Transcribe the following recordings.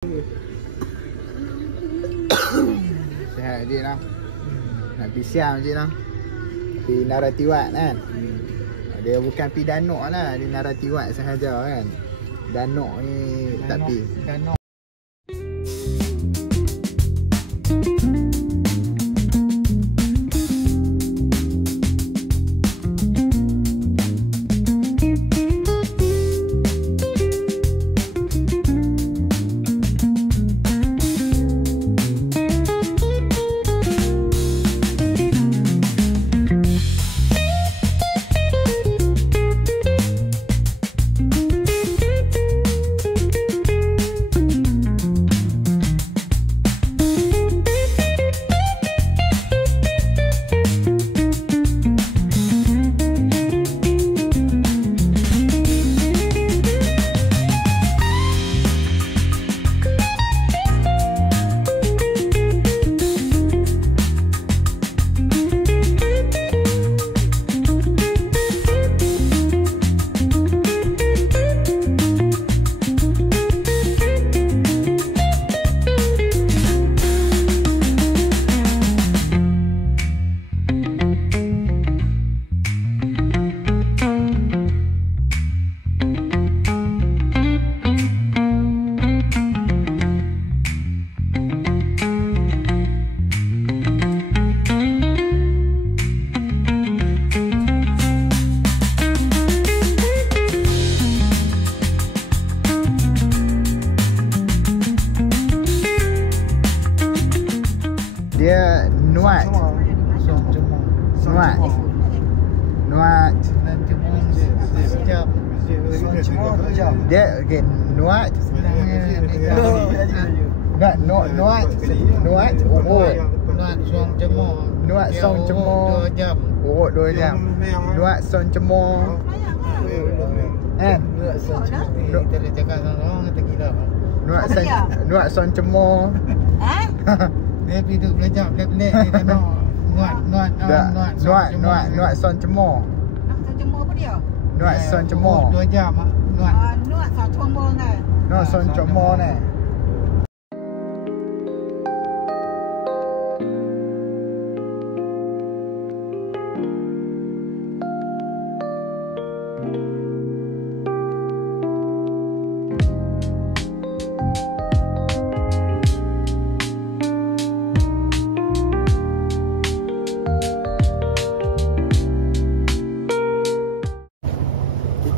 Sihat je lah. Nak pergi siang je lah. Pergi Naratiwat kan. Dia bukan pergi Danok lah. Dia Naratiwat sahaja kan. Danok ni tak pergi. Danok. Dia Nuat. Nuat. Nuat. Dia okay, Nuat. Nuat urut. Nuat Song Cemor. Nuat Song Cemor. 2 jam. Urut 2 jam. Nuat Song Cemor. Kan? Kita dah cakap sama-sama kita gila. Nuat Song Cemor. Dia pergi duduk belajar pelik-pelik ni Danok. Nuat Song Cemor. Song Cemor apa dia? Nuat Song Cemor. 2 jam. Nuat. Nuat Song Cemor kan. Nuat Song Cemor ni.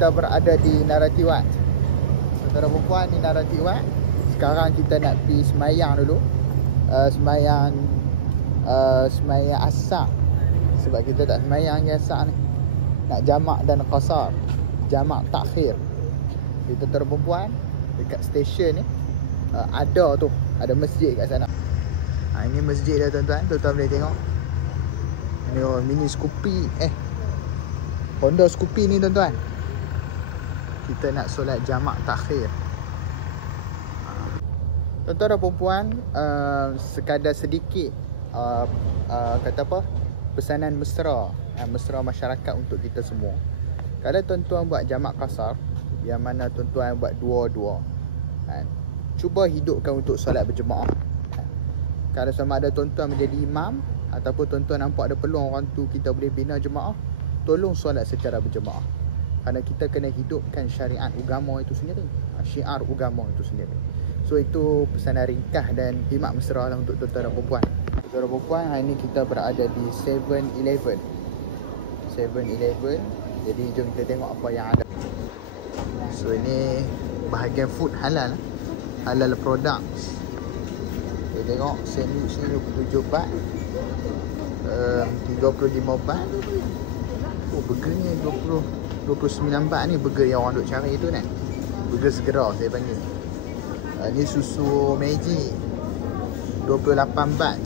Kita berada di Naratiwat. Saudara perempuan di Naratiwat. Sekarang kita nak pergi semayang dulu. Semayang asar. Sebab kita tak semayang asar ni. Nak jamak dan qasar. Jamak takhir. Kita saudara perempuan dekat stesen ni ada tu, ada masjid kat sana. Ini masjid dah tuan-tuan. Tuan-tuan boleh tengok. Ini mini Scoopy. Honda Scoopy ni tuan-tuan. Kita nak solat jamak takhir. Tuan-tuan dan perempuan, sekadar sedikit kata apa, pesanan mesra, mesra masyarakat untuk kita semua. Kalau tuan-tuan buat jamak qasar, yang mana tuan-tuan buat dua-dua, cuba hidupkan untuk solat berjemaah. Kalau sama ada tuan-tuan menjadi imam ataupun tuan-tuan nampak ada peluang orang tu kita boleh bina jemaah, tolong solat secara berjemaah. Kerana kita kena hidupkan syariat agama itu sendiri, syiar agama itu sendiri. So itu pesanan ringkas dan khidmat mesra lah untuk tuan-tuan dan perempuan. Tuan-tuan dan perempuan, hari ni kita berada di 7-Eleven. 7-Eleven. Jadi jom kita tengok apa yang ada. So ini bahagian food halal. Halal products. Kita tengok sandwich ni 27 baht. 35 baht. Oh, burger ni 29 baht ni, burger yang orang duk cari tu kan. Burger segera saya panggil. Ni susu Meiji 28 baht.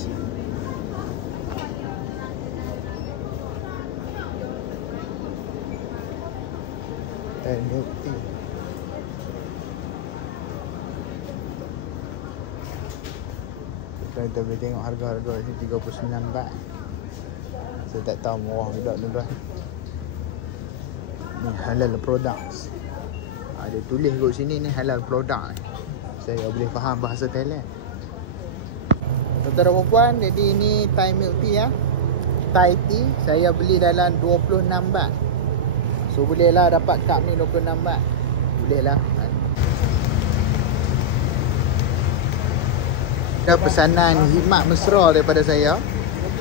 Milk tea. Kita boleh tengok harga-harga ni 39 baht. Saya tak tahu murah juga tuan-tuan. Ni halal products. Dia tulis kat sini ni halal product ni. saya boleh faham bahasa Thailand. Tuan-tuan dan puan, jadi ini Thai milk tea ya. Thai tea saya beli dalam 26 baht. So bolehlah dapat cup ni 26 baht. Bolehlah. Ada pesanan khidmat mesra daripada saya.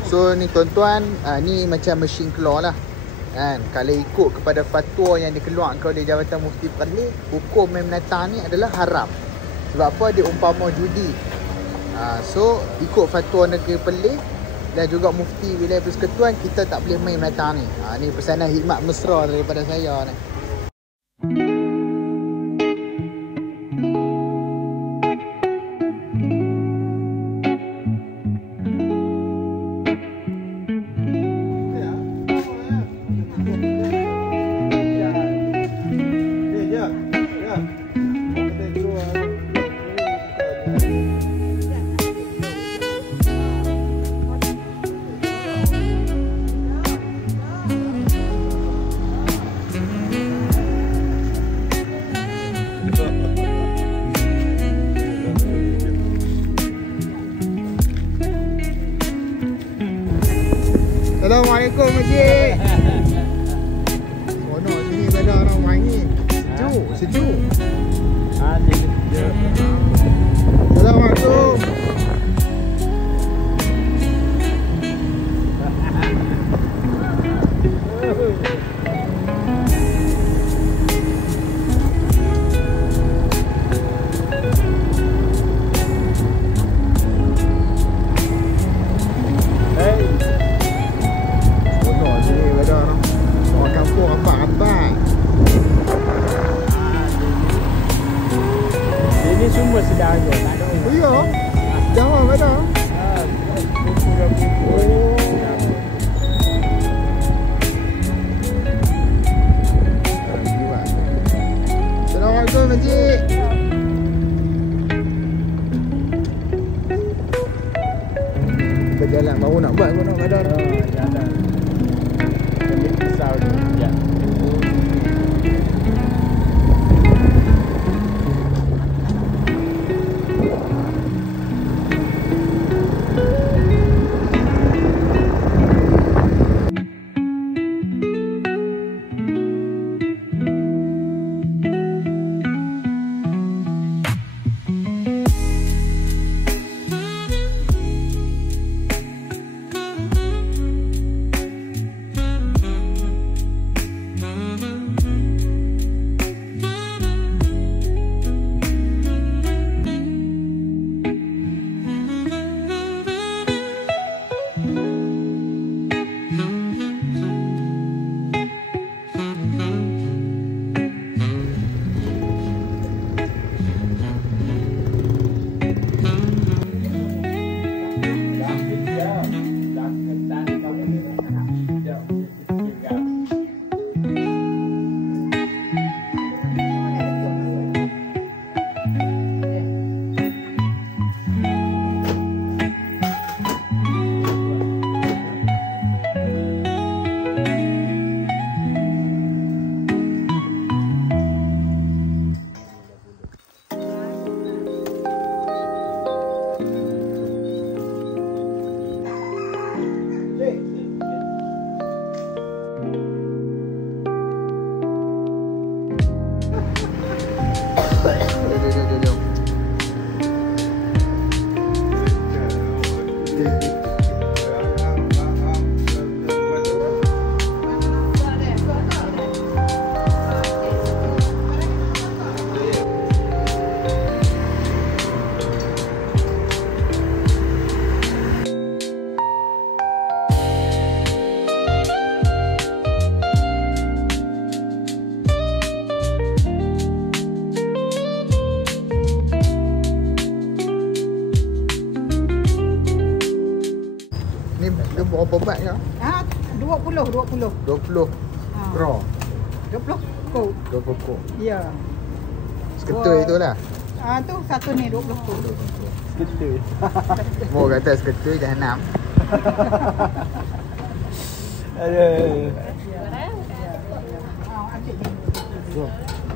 So ni tuan-tuan, ni macam mesin keluar lah kan. Kalau ikut kepada fatwa yang dikeluarkan oleh Jabatan Mufti Perlis, hukum main menatang ni adalah haram. Sebab apa? Dia umpama judi. So ikut fatwa negeri Perlis dan juga Mufti Wilayah Persekutuan, kita tak boleh main menatang ni. Ni pesanan khidmat mesra daripada saya ni. Assalamualaikum Makcik. Seronok sini pada orang wangi. Sejuk. Assalamualaikum. Ini semua sedang je, tak ada. Oh ya? Jangan pada. Assalamualaikum Makcik. Kita jalan baru nak buat pun ada. Jalan. Ambil pisau ni. Ya. Berapa bat ya? 20. 20 raw. 20 kok. 20 kok. Ya. Seketul itulah. Tu satu ni 20 kok. Seketul. Mau kata seketul jahanam. Aduh. Adik ni.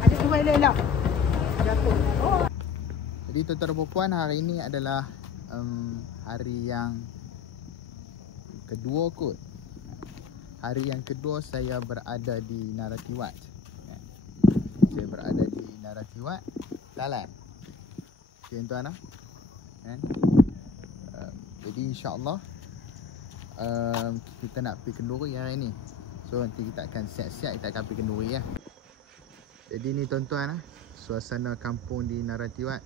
Adik tu elok-elok. Jatuh. Oh. Jadi tuan-tuan dan puan, hari ini adalah hari yang kedua kot. Hari yang kedua saya berada di Narathiwat. Saya berada di Narathiwat, Thailand. Okay, tuan-tuan. Jadi insya-Allah kita nak pergi kenduri hari ni. So nanti kita akan siap-siap, kita akan pergi kenduri ya. Jadi ni tuan-tuan, suasana kampung di Narathiwat.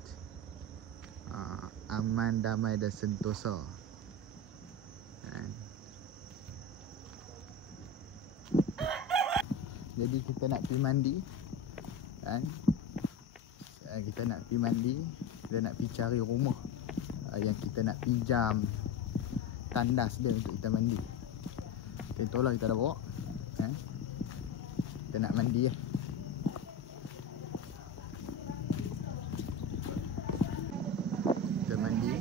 Aman, damai dan sentosa. Jadi kita nak pergi mandi kan? Kita nak pergi mandi, kita nak pergi cari rumah yang kita nak pinjam tandas dia untuk kita mandi. Itulah kita dah bawa kan? Kita nak mandi ya. Kita mandi.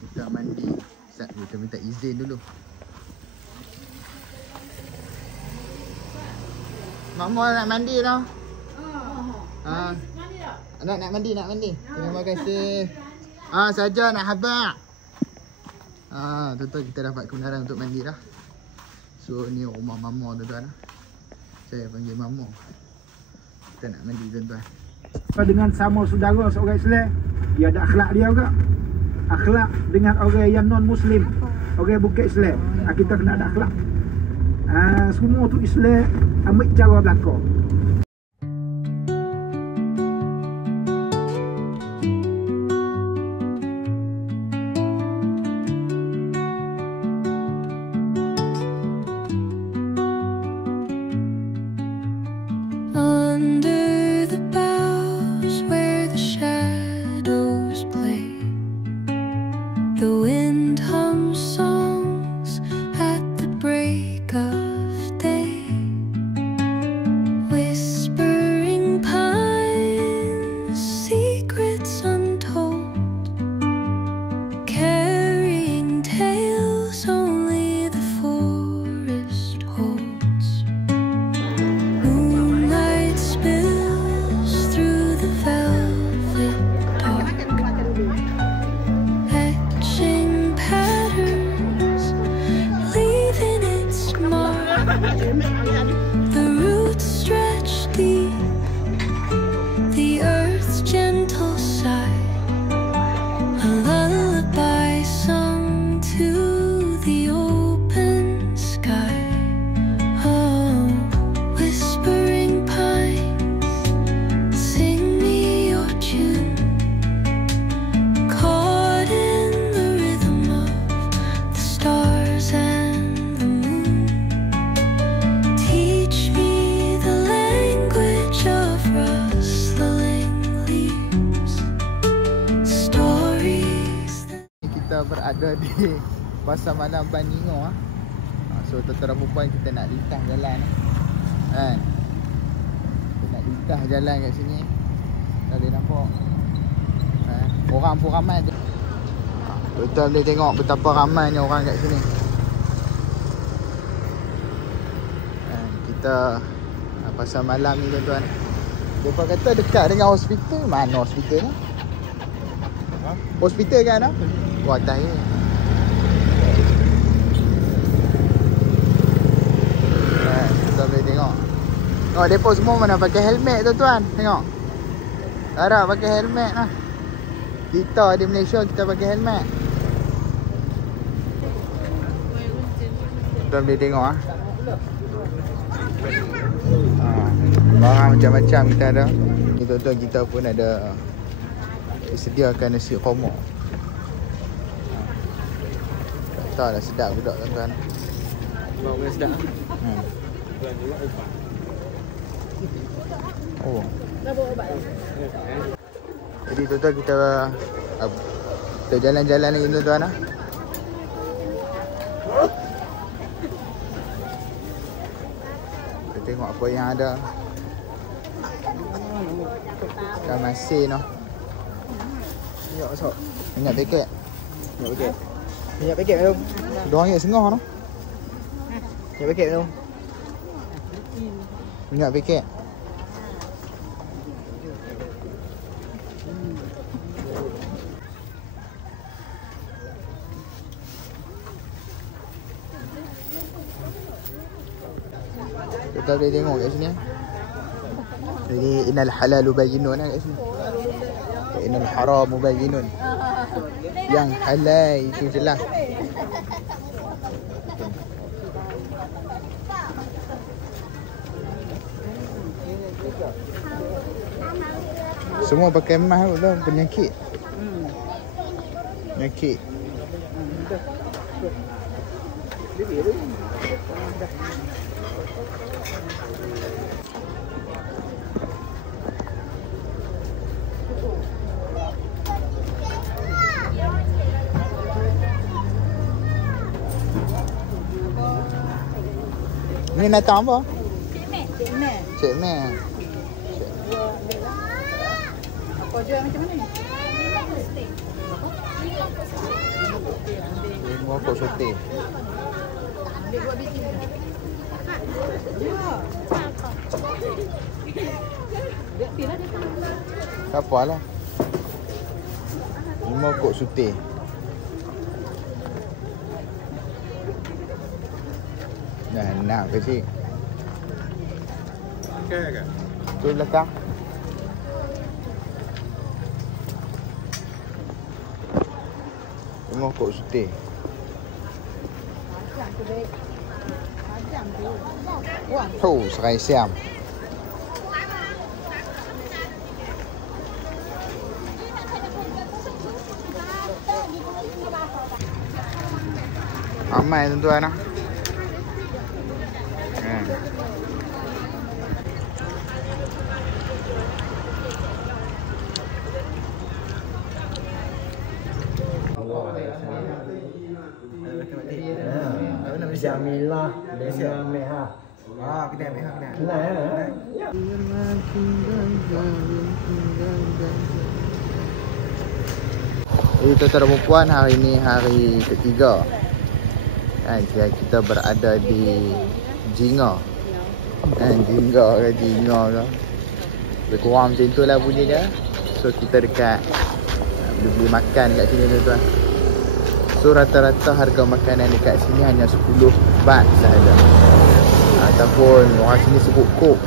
Kita mandi. Kita minta izin dulu. Mama nak mandi dah. Nak mandi. Terima kasih. Saja nak habaq. Tuan-tuan, kita dapat kebenaran untuk mandi dah. So ni rumah mama tuan-tuan. Saya panggil mama. Kita nak mandi tuan-tuan. Dengan sama saudara seorang Islam, dia ada akhlak dia juga. Akhlak dengan orang yang non muslim, orang bukan Islam, kita kena ada akhlak. Semua tu Islam ambil cara belaka. The roots stretch deep, the earth's gentle sigh, a lullaby sung to the open sky. Oh, whispering pines, sing me your tune, caught in the rhythm of the stars and the moon. Teach me the language of rustling leaves, stories that... Kita berada di Pasar Malam Baningo. So tuan-tuan dan puan, kita nak lintas jalan kan. Kita nak lintas jalan kat sini. Tak boleh nampak. Orang pun ramai tu. Tuan-tuan boleh tengok betapa ramainya orang kat sini. Kita pasar malam ni tuan-tuan. Mereka kata dekat dengan hospital. Mana hospital ni? Hospital kan? Wah, tak ni. Tuan boleh tengok. Oh, mereka semua mana pakai helmet tuan-tuan. Tengok. Ada pakai helmet lah. Kita di Malaysia kita pakai helmet. Tuan boleh tengok ah. Barang macam-macam kita ada. Ni tuan-tuan, kita pun ada disediakan nasi khomo. Tak tahu dah sedap budak tuan-tuan. Bau dia sedap. Oh. Dah bawa ubat. Jadi tuan-tuan, kita jalan-jalan lagi tuan-tuan lah. Kita tengok apa yang ada. Dah masin noh. Minyak masuk. Minyak paket. Minyak paket. Minyak paket tu RM2.5 noh. Ingat paket tu. Ingat paket. Kita boleh tengok kat sini. Ini innal halalu bayyinun kat sini. Innal haramu bayyinun. Yang halal itu jelas. Semua pakai mask tu penyakit. Penyakit. Ni datang apa? Cik Mek. Kau jual macam mana ni? Lima kok sote. Dia buat biji. Tak apalah. 5 kok sote. Nak kecil. Okey ke? Tu belakang. Tengok kok sote. Oh, serai siam. Ramai tuan-tuan lah. Jamilah dengan Meha. Ah, kedai Meha kedai. Kenal ya? Tuan-tuan dan puan, hari ni hari ketiga. Kita berada di Jingga. Jingga ke. Lebih kurang macam tu lah bunyi dia. So kita dekat beli makan kat sini tuan-tuan. So rata-rata harga makanan dekat sini hanya 10 baht sahaja. Ataupun orang sini sebut kok.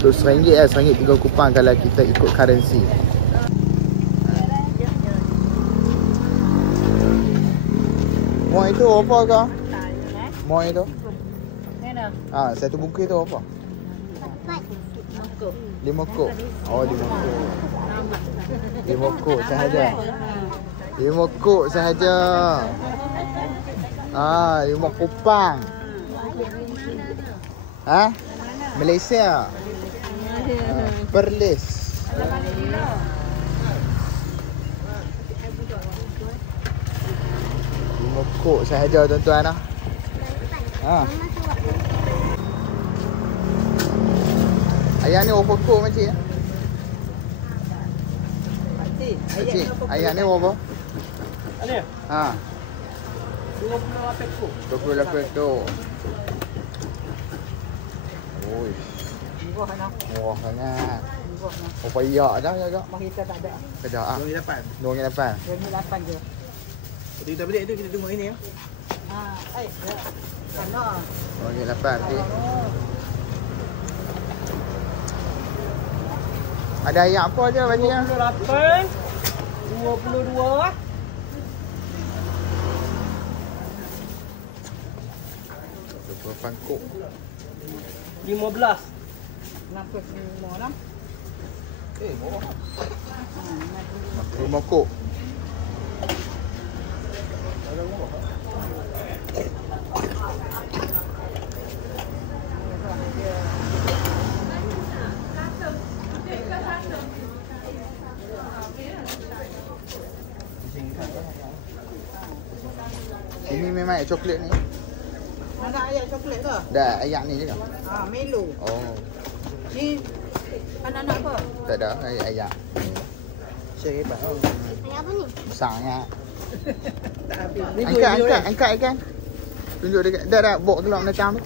So RM1 lah, RM1 3 kupang kalau kita ikut currency. Muat itu apa kah? Muat itu? Satu bungkus itu apa? 5 kok. Oh, 5 kok. 5 kok sahaja. 5 kok sahaja. 5 kupang. Malaysia. Perlis. 5 kok sahaja tuan-tuan lah. Ayam ni berapa kok makcik? Makcik, ayam ni berapa? Ada? 28 kok. 28 kok. Oi. Murah sangat. Berapa iyak dah jaga? Kita tak ada. Kejap ah. RM2.8. RM2.8. RM8 je. Jadi kita balik tu kita tunggu ini ya. Sana. RM2.8 nanti. Ada ayam apa je bagi yang? 28 22 28 kok. 15 Kenapa semua lah? Murah. 5 kok. Ini memang air coklat ni. Ada ayam coklat ke? Dah ayak ni juga. Milo. Oh, Ni anak-anak apa? tak ada ayak. Share hebat. Besarnya. Tak habis. Angkat ikan. Tunjuk dekat. Dah bawa keluar belakang tu.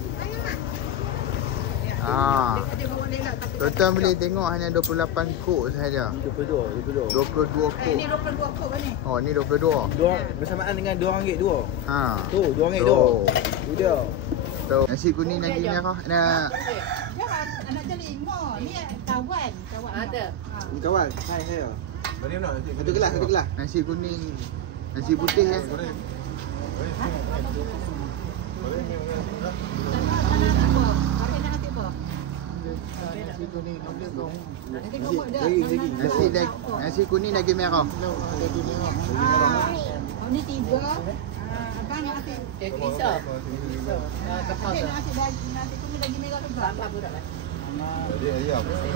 Dia bawa lelak tapi Tuan-tuan boleh tengok hanya 28 kok sahaja. 22. 22 kok. ni 22 kok kan ni. Oh, ni 22. Dua bersamaan dengan RM2 dua. Ha. Tu RM2 Tu. dua. Tu dia. So, nasi kuning nasi merah. Nah, Jangan anak jadi lima. Ni kawan. Ada. Kawan, hai saya. Satu gelas. nasi kuning. Nasi putih eh. Nasi kuning nasi kuning lagi merah. Ni 3. Abang nasi. Kisah. Nasi kuning lagi merah tu berapa budak kan?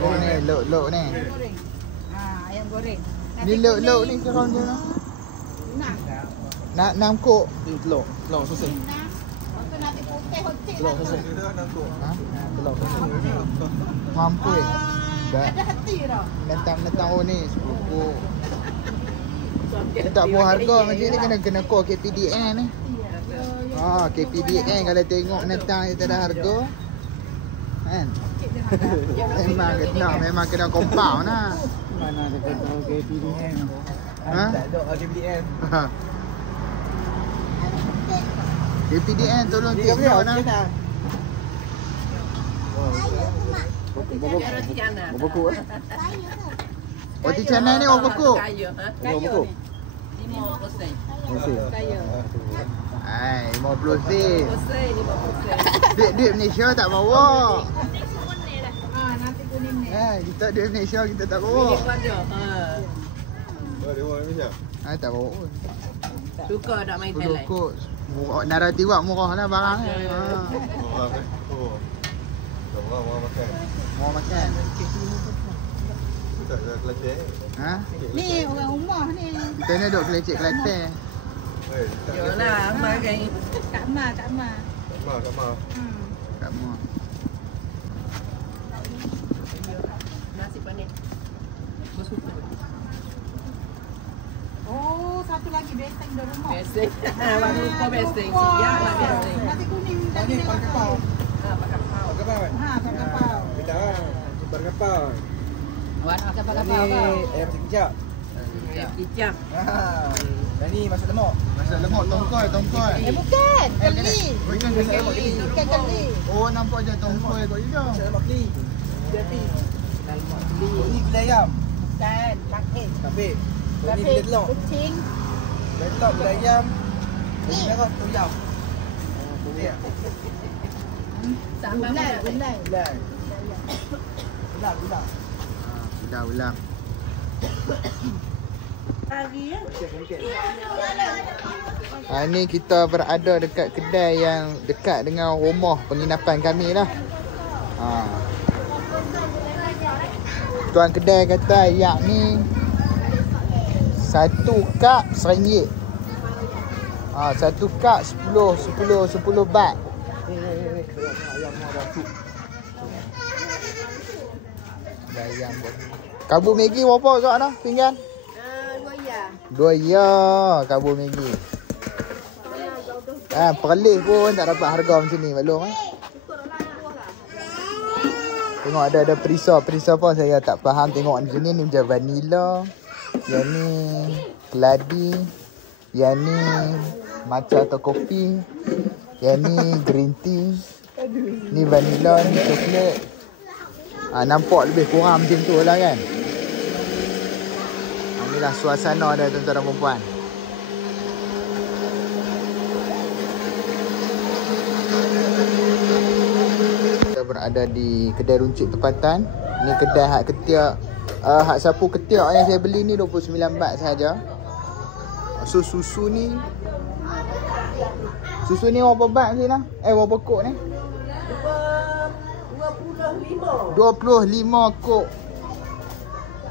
Oh ni lok ni. Goreng. Ayam goreng. Ni lok ni sekarang je lah. Nak 6 kok. Telur susun. Nasi putih hocik Telur lah tu. susun. Ha? Telur susun. Mampu eh. Dah Ada hati dah. mentang-mentang oh ni 10 kok. Dia tak buat harga macam ni kena call KPDN ni. KPDN kalau tengok mentang dia tak ada harga. Kan? Memang kena compound lah. Mana ada kata KPDN. Ha? Tak ada KPDN. KPDN tolong Dia tengok berapa lah. Berapa kok eh? Roti canai ni berapa kok? Berapa kok? 5%. Hai, 50 sen. Duit Malaysia tak bawa. Nasi kuning ni. Kita duit Malaysia kita tak bawa. Tak bawa pun. Suka tak main 10 kok. Murah, narati buat murah lah barang ni. Mau makan. Ha? Ni orang rumah ni. Kita ni duk Kelecik Kelantan. Yolah, Mak kan. Kak Ma. Kat Muar. Nasi panik. Oh, satu lagi besteng di rumah. Besteng. Baru kau besteng. Ya lah besteng. Nasi kuning tadi Ni pakai kapau. Pakai pau. Pakai kapau kan? pakai kapau. Kita pakai kapau. Wan pakai Ni pau kau. ayam kicap. Kicap. Dan ni masak lemak. Masak lemak tongkol. Bukan, keli. Bukan keli. Bukan keli. Oh, nampak je tongkol kot je. Masak lemak keli. Jadi. Ni gulai ayam. Bukan, pakai. Kapik. Ni gulai telur. Kucing. Gulai telur, gulai ayam. Gulai merah, tuyam. Boleh tak? Sambal Gulai, pun gulai. Gulai. Gulai. Ulang. Hari ya. Ni kita berada dekat kedai yang dekat dengan rumah penginapan kami lah. Tuan kedai kata yak ni 1 kap RM1. 1 kap 10 bat. Ayam. Kabur Maggi berapa kak dah pinggan? 2 ya kabur Maggi. Perlis pun tak dapat harga macam ni maklum Tengok ada perisa pun saya tak faham. Tengok macam ni macam vanilla. Yang ni keladi. Yang ni matcha atau kopi. Yang ni green tea. Ni vanilla, ni coklat. Nampak lebih kurang macam tu lah kan. Inilah suasana dia tuan-tuan dan puan-puan. Kita berada di kedai runcit tempatan. Ni kedai hak ketiak. Hak sapu ketiak yang saya beli ni 29 baht sahaja. So susu ni berapa baht ni lah? Berapa kok ni? 25 kok.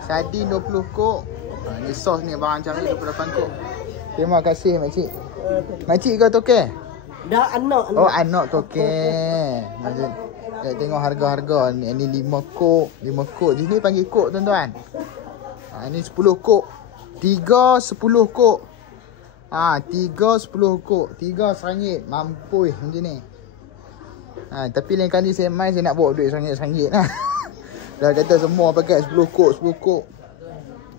Sardin 20 kok. Ni sos ni barang macam ni 28 kok. Terima kasih makcik. Makcik ke tokek? Dah anak. Oh anak tokek. Maksud tengok harga-harga ni 5 kok, 5 kok. Di sini panggil kok tuan-tuan. Ni 10 kok. 3 10 kok. 3 10 kok. 3 RM1. Mampus macam ni. Tapi lain kali saya main saya nak bawa duit RM1 lah. Dah kata semua pakai 10 kok.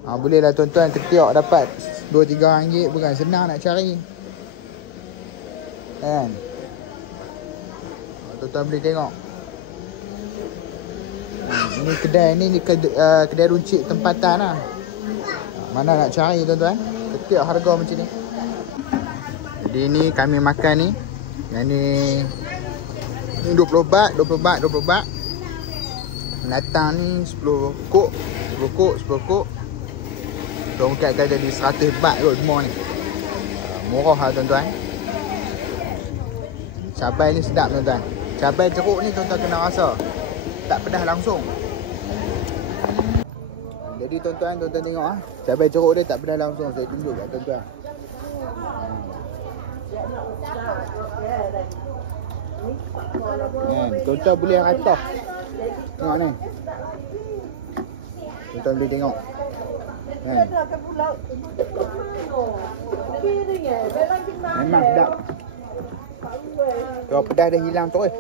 Boleh lah tuan-tuan ketiak dapat 2-3 RM. Bukan senang nak cari. Kan? Tuan-tuan boleh tengok. Ini kedai ni kedai runcit tempatan lah. Mana nak cari tuan-tuan? Ketiak harga macam ni. Jadi ni kami makan ni. Yang ni 20 baht. Mendatang ni 10 kok. 10 kok. So mungkin akan jadi 100 baht kot semua ni. Murah lah tuan-tuan. Cabai ni sedap tuan-tuan. Cabai jeruk ni tuan-tuan kena rasa. Tak pedas langsung. Jadi tuan-tuan tengok cabai jeruk dia tak pedas langsung. Saya tunjuk kat tuan-tuan. Tuan-tuan boleh rata. Tengok ni. Tuan-tuan boleh tengok. Memang sedap. Kalau pedas dah hilang terus.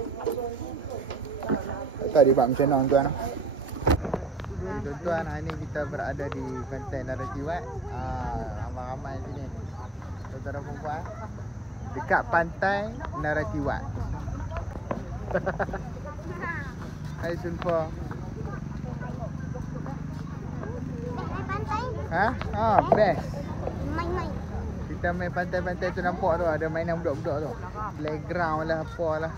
Tak tahu dia buat macam mana tuan. Tuan-tuan, hari ni kita berada di Pantai Naratiwat. Ramai-ramai sini. Tuan-tuan dan puan, dekat Pantai Naratiwat. Hai Sulfa. Best. Main-main. Kita main pantai-pantai tu nampak tu ada mainan budak-budak tu. Playground lah apalah.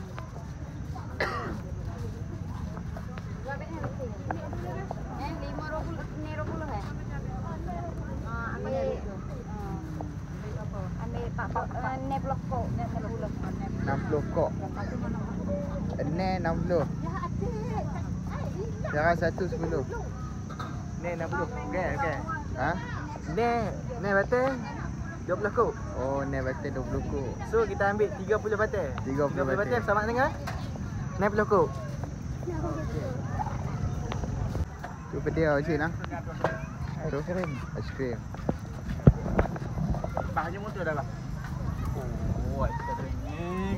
Ambil 60 kok. 60. Jangan 110. Ni 60. Okey. Ni batal 20 kok. Oh, ni batal 20 kok. So kita ambil 30 batal. 30 batal sama dengan 60 kok. Tu pedia macam mana? Aiskrim. Bahannya motor dah lah. Oh, kita training.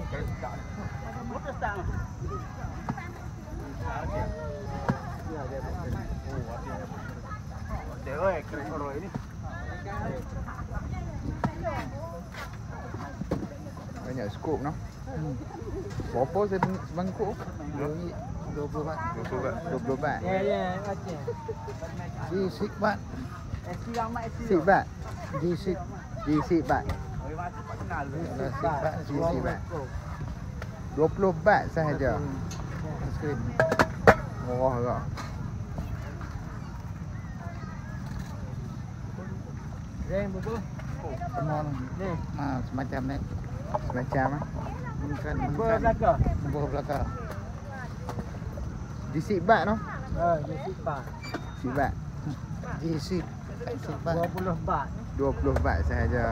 Motor start. Okey. Ya, dia. Oh, ada keren orang ini. Banyak skop noh. Berapa sebangkuk? 20 baht. 20 baht. Ya, okey. G6 baht. SC baht. G6 baht. Kenal. 20 baht sahaja. Skrin. Murah agak. Rem bubu. Semua ni. Semacam ni. Semacam Bukan belakang. Buah belakang. G6 baht noh. G6 baht. G6 baht. 20 baht. 20 baht sahaja.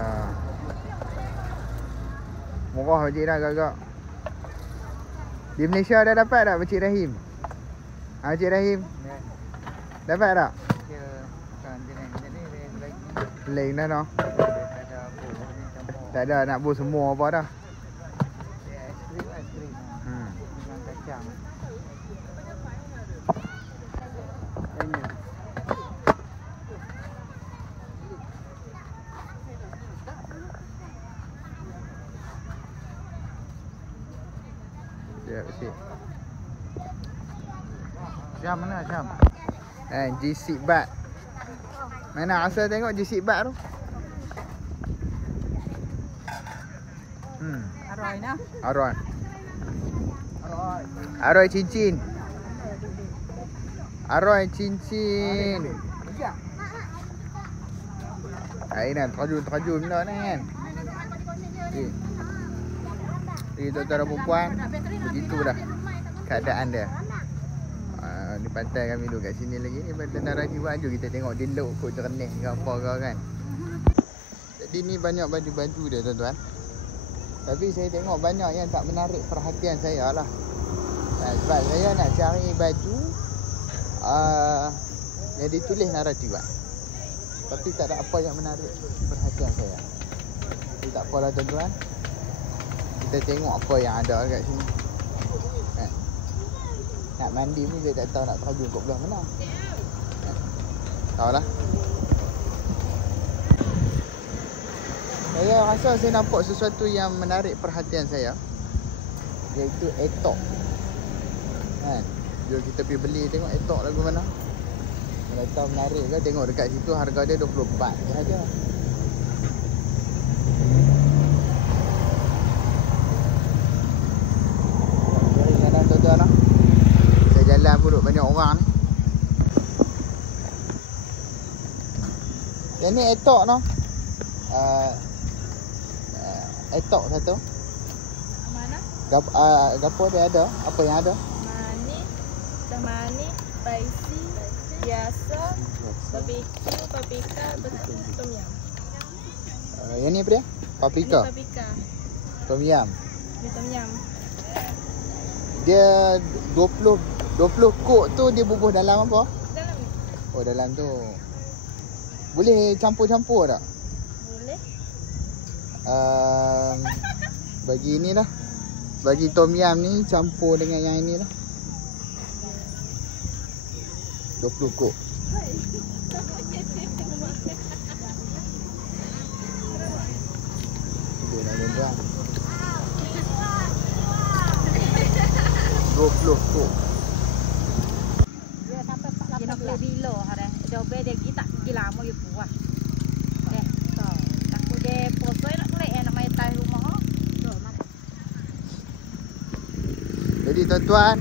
Murah je dah agak-agak. Di Malaysia dah dapat tak Pakcik Rahim? Pakcik Rahim? Dapat tak? Lain dah noh. Tak ada nak buat semua apa dah. Kacang. Siap. Syam mana Syam? G6 baht. Mana asal tengok G6 baht tu? Aroy nah. Aroy cincin. Ainan terjun benda ni kan. Jadi tuan-tuan dan puan, begitulah keadaan dia. Di pantai kami duduk kat sini lagi. Ni Pantai Naratiwat. Jom kita tengok dia lok kot jernih ke apa ke kan. Jadi ni banyak baju-baju dia tuan-tuan. Tapi saya tengok banyak yang tak menarik perhatian saya lah. Sebab saya nak cari baju yang ditulis Naratiwat. Tapi tak ada apa yang menarik perhatian saya. Tapi tak apalah tuan-tuan. Kita tengok apa yang ada kat sini. Kan? Nak mandi pun saya tak tahu nak terjun kat belah mana. Kan? Tahu lah. Saya rasa saya nampak sesuatu yang menarik perhatian saya, iaitu etok. Kan? Jom kita pergi beli tengok etok lagu mana. Kalau tahu menarik ke, tengok dekat situ harga dia 20 baht sahaja. Mari sana tuan-tuan lah. Saya jalan pun duk banyak orang ni. Yang ni etok no. Etok satu. Mana? Gapo dia ada? Apa yang ada? Manis, manis, spicy, biasa, barbecue, paprika, tom yum. Yang ni apa dia? Paprika. Ini paprika. Tom yum. Ini tom yum. Dia 20 kok tu dia bubuh dalam apa? Dalam ni. Oh dalam tu. Boleh campur-campur tak? Boleh. Bagi ni lah. Bagi tom yum ni campur dengan yang ini lah. 20 kok. Boleh nak tuan-tuan. 20 kok. Dia nak beli bilo ada. Coba dia kita gila mau you buah. Deh, so. Takut dia posoi nak boleh nak main tai rumah. Jadi tuan-tuan,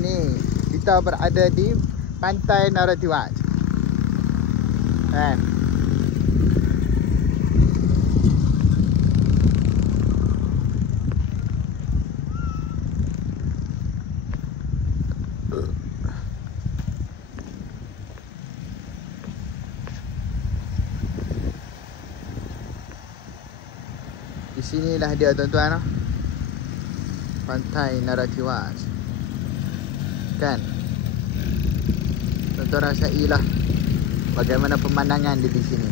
ini kita berada di Pantai Narathiwat. Kan? Di sinilah dia tuan-tuan. Pantai Narathiwat. Kan? Tuan-tuan rasailah bagaimana pemandangan di sini.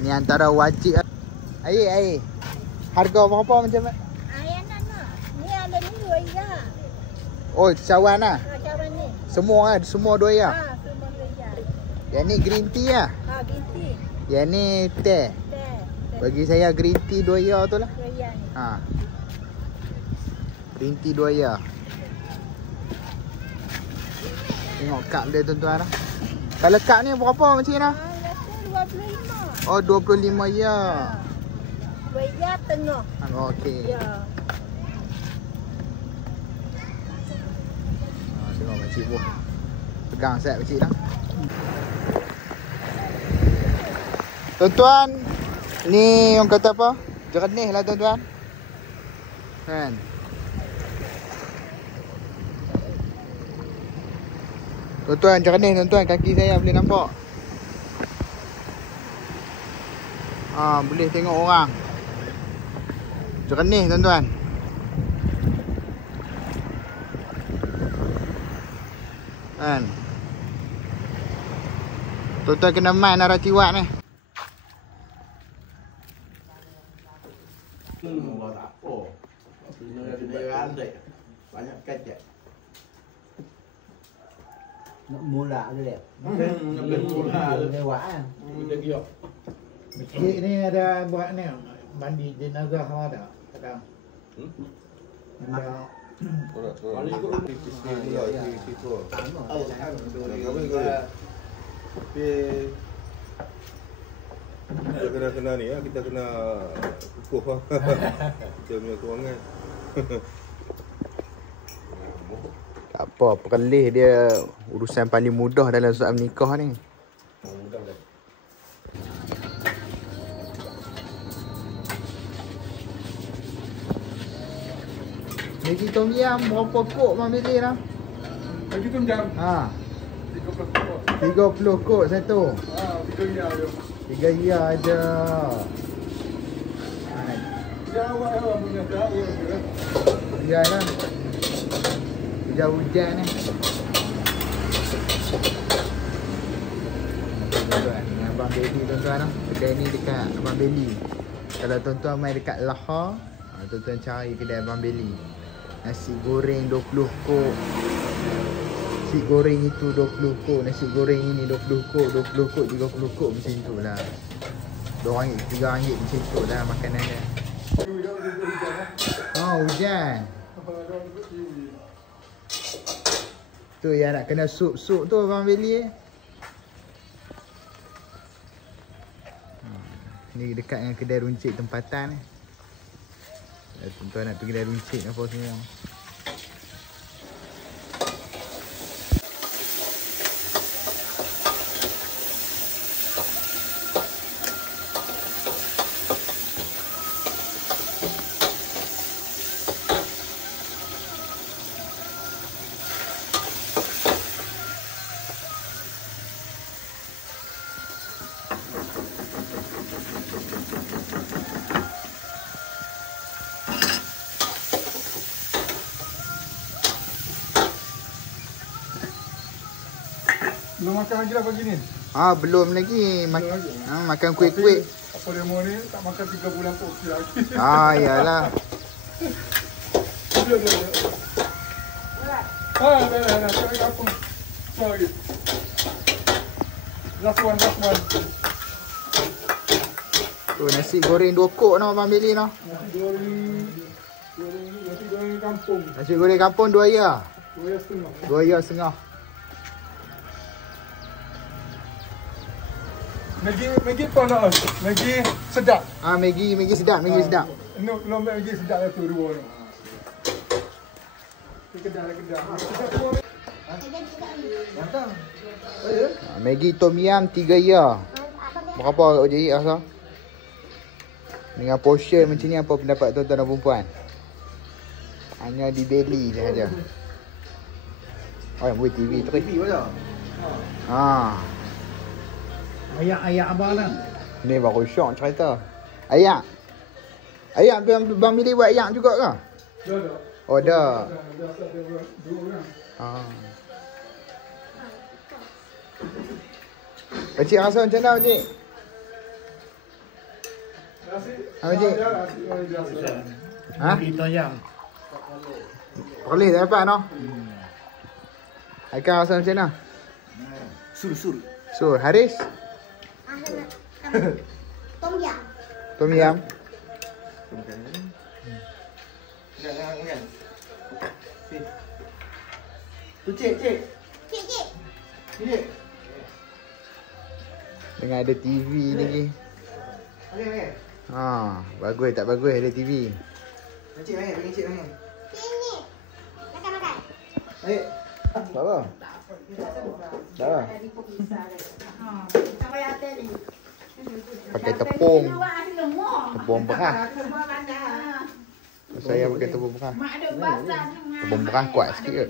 Ini antara wajib. Air. Harga berapa macam mana? Ayah nak. Ni ada ni 2 ya. Oh, cawan lah. Cawan ni. Semua semua 2 ya. Semua 2 ya. Yang ni green tea lah. Binti. Yang ni teh. Bagi saya green tea 2 ya tu lah. 2 ya ni. Green tea 2 ya. Tengok kad dia tuan-tuan lah. Kalau kad ni berapa macam ni lah? Rasa 25. Oh 25 ya. 2 ya tengah. Okey. Ya. Tengok makcik pun pegang set makcik lah. Tuan-tuan, ni orang kata apa? Jernih lah tuan-tuan. Kan? Tuan-tuan, jernih tuan-tuan. Kaki saya boleh nampak. Boleh tengok orang. Jernih tuan-tuan. Kan? Tuan-tuan kena main Narathiwat ni. Tak apa. Banyak kecek. Nak mula tu dia. Lewat kan. Masjid ni ada buat ni mandi jenazah ada sekarang. Ada Kita kena ni lah, kita kena kukuh lah. Kita punya kewangan. Tak apa, perlih dia urusan paling mudah dalam soal menikah ni. Maggi tom yum berapa kok Mak Maggi lah? Maggi tom yum. 30 kok satu. 3 ya dia. 3 ya aja. Jawab awak punya dah ya. Ya lah. Hujan-hujan ni. Tuan-tuan, ni Abang Beli tuan-tuan lah. Kedai ni dekat Abang Beli. Kalau tuan-tuan main dekat Lahore, tuan-tuan cari kedai Abang Beli. Nasi goreng 20 kop. Nasi goreng itu 20 kop. Nasi goreng ini 20 kop, 20 kop, 30 kop macam tu lah. RM2, RM3 macam tu lah makanan dia. Oh, hujan. Tu yang nak kena sup-sup tu Abang Beli Ni dekat dengan kedai runcit tempatan tuan-tuan nak pergi kedai runcit apa semua. Belum makan lagi lah pagi ni. Belum lagi. Makan kuih-kuih. Apa demo ni tak makan 3 bulan pun okey lagi. Iyalah. Dah. Cari apa? Sorry. Last one. Tu nasi goreng 2 kok no Abang Beli no. Nasi goreng kampung. Nasi goreng kampung 2 ya. 2,5. 2 ya setengah. Maggi apa nak? Maggi sedap. Maggi sedap, Maggi sedap. Belum Maggi sedap lah tu 2 ni. Kedai. Maggi tom yum 3 ya. Berapa kat Ojek rasa? Dengan portion macam ni apa pendapat tuan-tuan dan puan-puan? Hanya di Beli sahaja. Yang buat TV terus. TV mana? Ayak abang lah. Ni baru syok cerita. Ayak Bang Beli buat ayak juga ke? Dah. Oh dah. Pakcik rasa macam mana pakcik? Pakcik? Kita yang. Boleh tak dapat no? Haikal rasa macam mana? Sur, Haris? Tom yum. Makan. Tu cik. Cik. Dengan ada TV lagi. Okey. Bagus tak bagus ada TV. Cik makan. Makan. Ayo. Apa? Dah. Pakai tepung. Tepung beras. Saya pakai tepung beras. Tepung beras kuat sikit ke?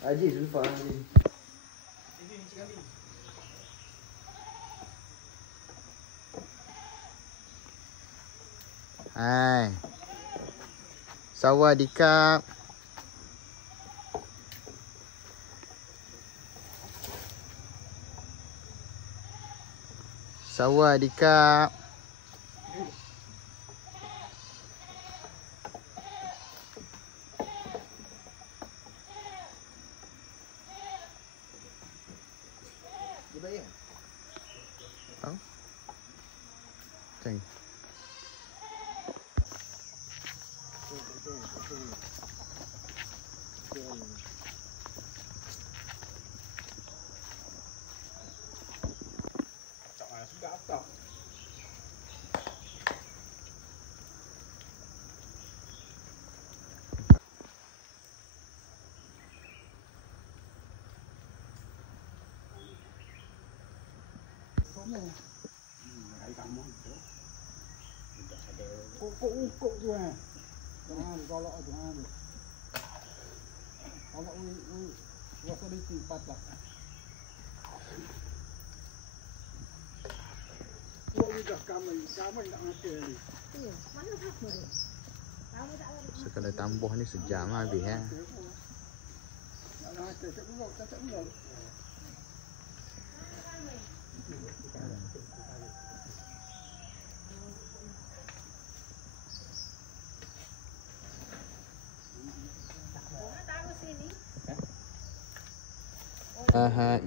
Haji Zulfa ni. Hai. Sawadikap. Sawadikap. Tahu? Ceng. Ukuk tu eh. Jangan tolak jangan. Awak rasa di patah. Dah kamai nak mati ni. Sekali tambah ni sejam habis ya.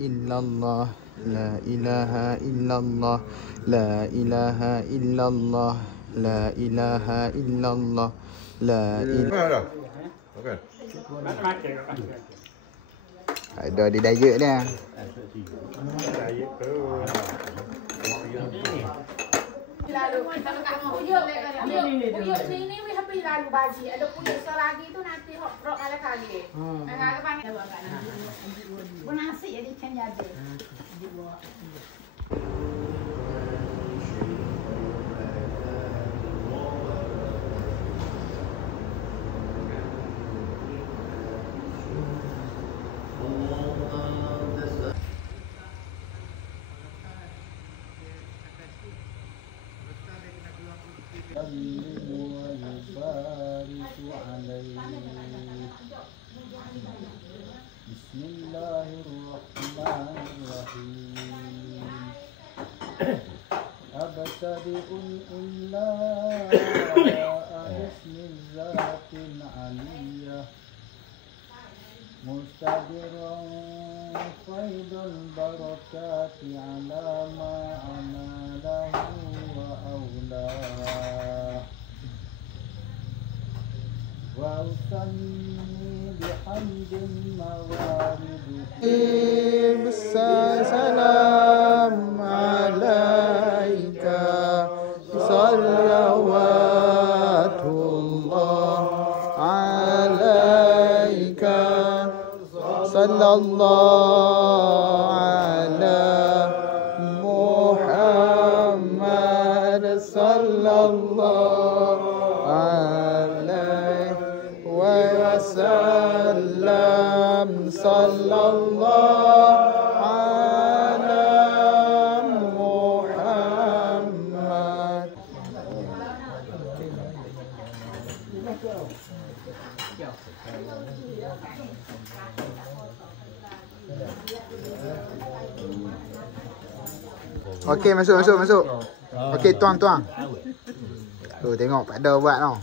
illallah, la ilaha illallah, la ilaha illallah, la ilaha illallah, la ilaha. Makan. Ada di diet dia. Lalu kalau kat puyuk sini we happy lalu baji. Ada puyuk selagi tu nanti rok ala kali. Nah, panggil nasi jadi kan jadi. Bismillahirrahmanirrahim. Abtadi'un illa bismillatil aliyah mustadirun faidul barakati ala ma amalahu wa awlah wa usanni bihamdin mawaridu salam alaika salawatullah alaika sallallahu ala Muhammad sallallahu alaihi wasallam sallallahu ala Muhammad. Okey, masuk. Okey, tuang. Tu tengok Pak Da buat tau.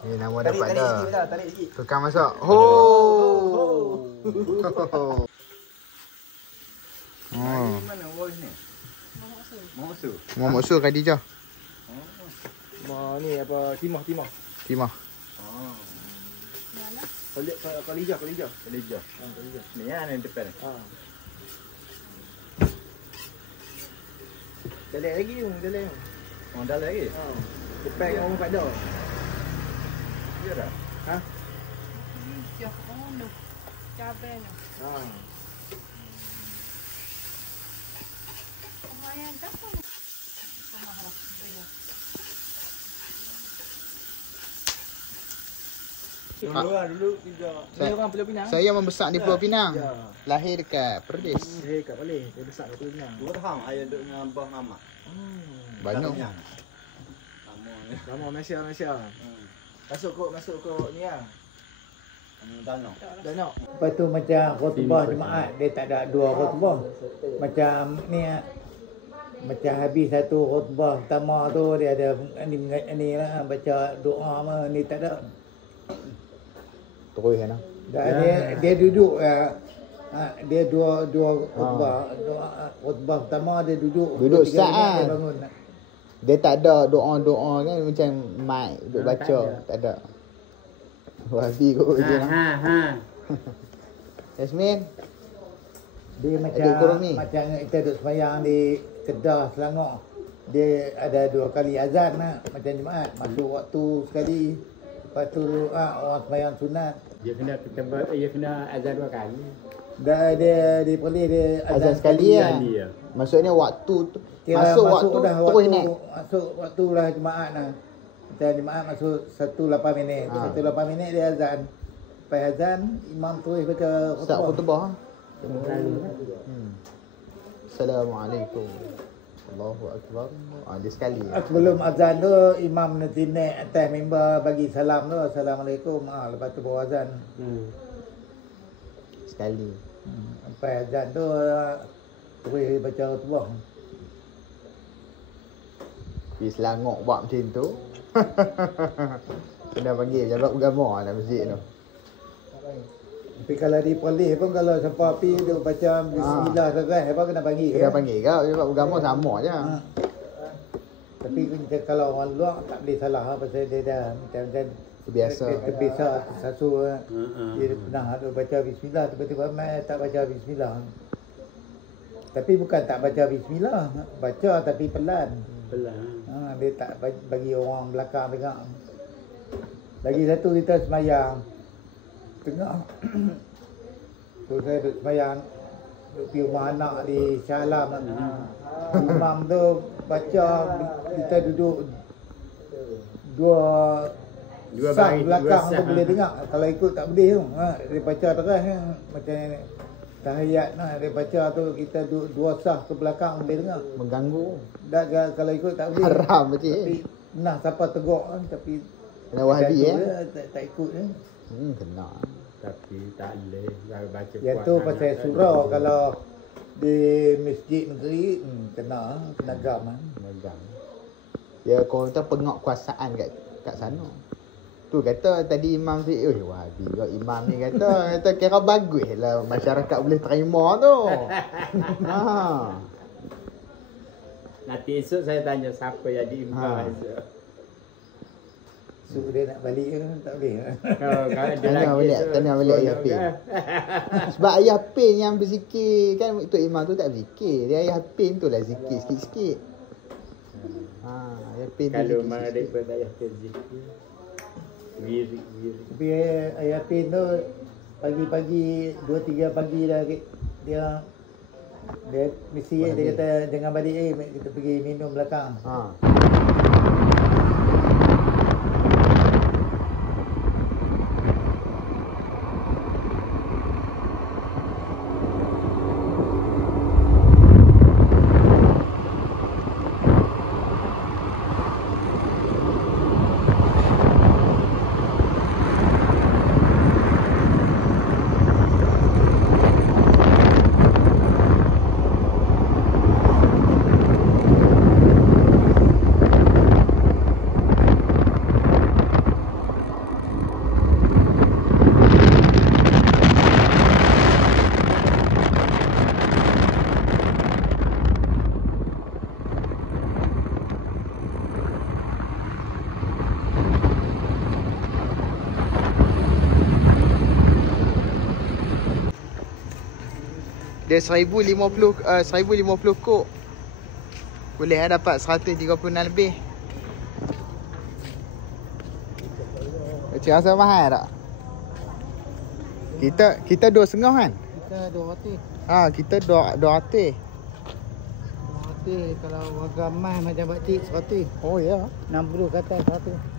Ni nama dah Pak Da. Tukang masak. Ho. Mana voice ni? Muhammad Sur Khadijah. Ni apa timah. Timah. Kalija. Ni yang depan. Dalam lagi tu, dalam. Oh, dalam lagi. Depan dengan orang Pak Da. Ya dah. Ha? Siap ono. Cabai no. Lumayan dah pun. Dulu tiga. Ni orang Pulau Pinang. Saya membesar di Pulau Pinang. Ya. Lahir dekat Perlis. Kat Perlis. Dia besar kat Pulau Pinang. 2 tahun ayah duduk dengan Abah Mamat. Banyak. Lama Malaysia. Masuk ke ni lah. Danau. Lepas tu macam khutbah jemaat dia tak ada dua khutbah. Macam ni macam habis satu khutbah pertama tu dia ada ni lah baca doa mah ni tak ada. Terus kan. Dia duduk dia dua khutbah. Khutbah pertama dia duduk saat. dia bangun. Dia tak ada doa-doa kan macam mic duk baca, tak ada. Wahabi kot je lah. Yasmin. Dia macam kita duduk sembahyang di Kedah, Selangor. Dia ada 2 kali azan lah, macam jemaat. Masuk waktu sekali. Lepas tu orang sembahyang sunat. Dia kena azan 2 kali. Dia di Perlis dia azan sekali lah. Maksudnya waktu tu masuk waktu dah terus naik. Masuk waktu lah jemaat lah. Macam jemaat masuk 1:08 minit. 1:08 minit dia azan. Lepas azan imam terus baca khutbah. Assalamualaikum. Allahu akbar. Dia sekali. Sebelum azan tu imam nanti naik atas mimbar bagi salam tu. Assalamualaikum. Lepas tu bawa azan. Sekali. Lepas azan tu terus baca khutbah. Di Selangor buat macam tu. Kena panggil jabat agama dalam masjid tu. Tapi kalau di polis pun kalau siapa api dia baca bismillah serai apa kena bagi ke? Kena panggil kau sebab agama sama je. Tapi kita kalau orang luar tak boleh salah pasal dia dah macam Biasa. Terbiasa satu dia pernah ada baca bismillah tiba-tiba mai tak baca bismillah. Tapi bukan tak baca bismillah, baca tapi pelan. Dia tak bagi orang belakang dengar. Lagi satu kita semayang tengah tu saya duduk semayang duduk pergi rumah anak di Shah Alam. Imam tu baca, kita duduk dua sah belakang tu boleh dengar. Kalau ikut tak boleh tu. Dia baca terus macam tahiyat dia baca tu kita duduk dua sah ke belakang boleh dengar. Mengganggu. Kalau ikut tak boleh. Haram macam Tapi nah siapa tegur tapi kena wahabi tak ikut kena. Tapi tak boleh baca yang tu pasal surau kalau di masjid negeri kena gam. Ya kau kata penguatkuasaan kat sana. Tu kata tadi imam tu wahabi juga imam ni kata kira baguslah masyarakat boleh terima tu. Nanti esok saya tanya siapa yang jadi imam esok. Esok dia nak balik ke tak boleh. Tanya balik ayah Pin. Sebab ayah Pin yang berzikir kan Tok Imam tu tak berzikir. Dia ayah Pin tu lah zikir sikit-sikit. Ayah Pin kalau mana dia pun ayah Pin zikir. Wirik. Tapi ayah Pin tu pagi-pagi 2-3 pagi dah dia mesti dia kata jangan balik kita pergi minum belakang. Dia 1050 kok. Boleh dapat 136 lebih. Macam rasa mahal tak? Kita 2.5 kan? Kita 200. Kita 200. 200 kalau warga emas macam pakcik 100. Oh ya. 60 kata 100.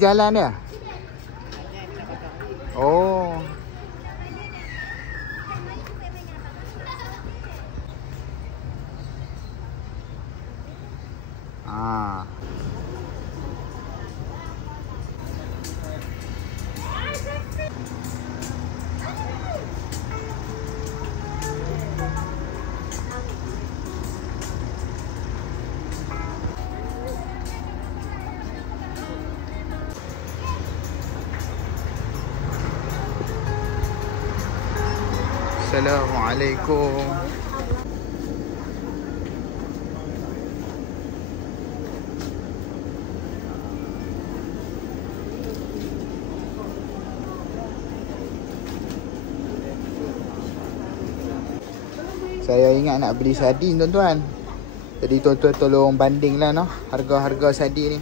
Jalan dia? Oh. Assalamualaikum. Saya ingat nak beli sardin tuan-tuan. Jadi tuan-tuan tolong banding lah noh harga-harga sardin ni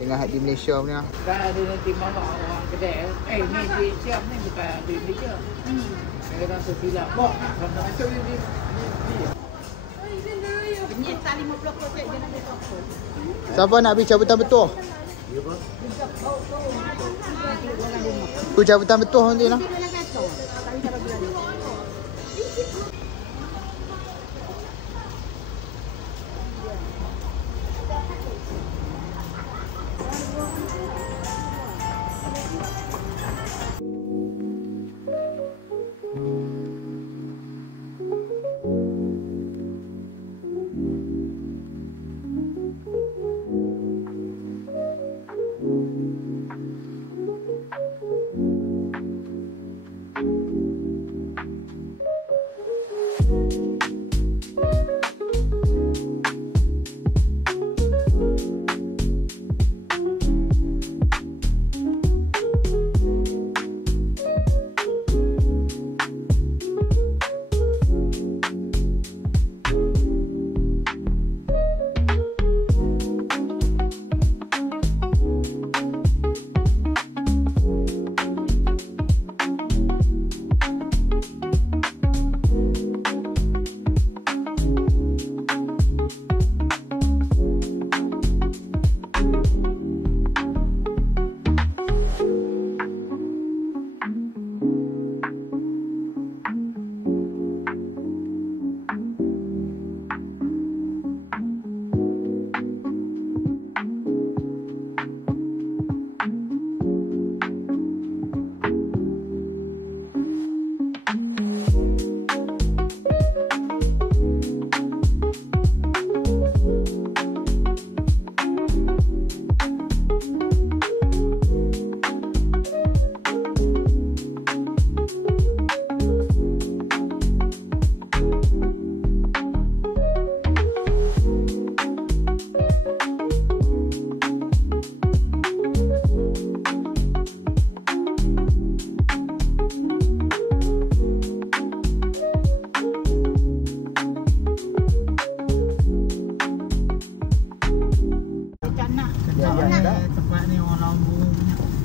dengan hak di Malaysia punya. Kan ada nanti mama orang kedai. Ni dia siap ni bukan di Malaysia. Kadang-kadang tersilap. Bok, kalau esok ni. Ni tak 50 kotak dia nak toko. Siapa nak pergi cabutan betuh? Ya apa? Tu cabutan betuh nanti noh.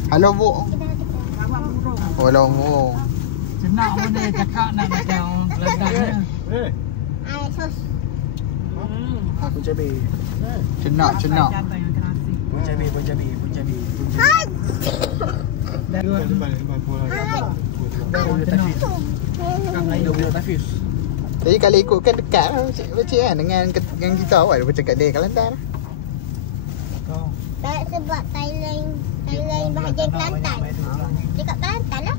Halo Bu. Oh Lombok. Senang pun dia cakap nak macam orang Kelantan ni. Sos. Pun cabai. Cenak. Pun cabai. Jadi kalau ikutkan dekat lah Pakcik kan dengan kita awal dia cakap dia Kelantan. Tak sebab Thailand bahagian Kelantan. Cakap Kelantan lah.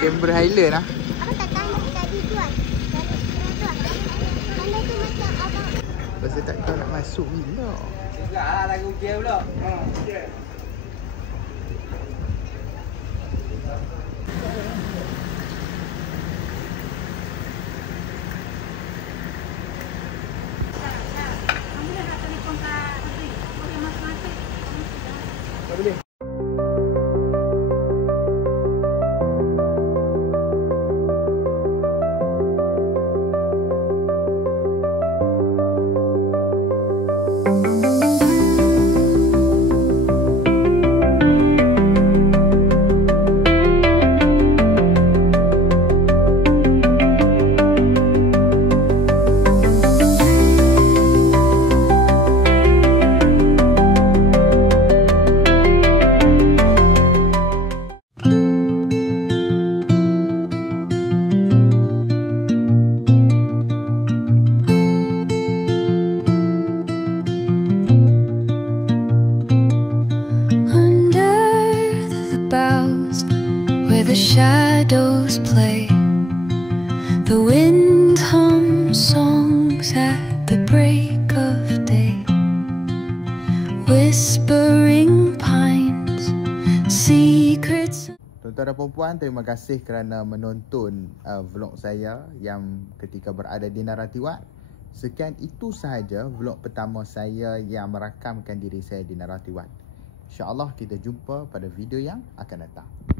Gambar Highland lah. Apa tak tahu tadi tuan. Tanda tu macam abang. Pasal tak tahu nak masuk bila. Lah lagu ujian pula. Tak boleh. tuan-tuan dan puan-puan, terima kasih kerana menonton vlog saya yang ketika berada di Naratiwat. Sekian itu sahaja vlog pertama saya yang merakamkan diri saya di Naratiwat. InsyaAllah kita jumpa pada video yang akan datang.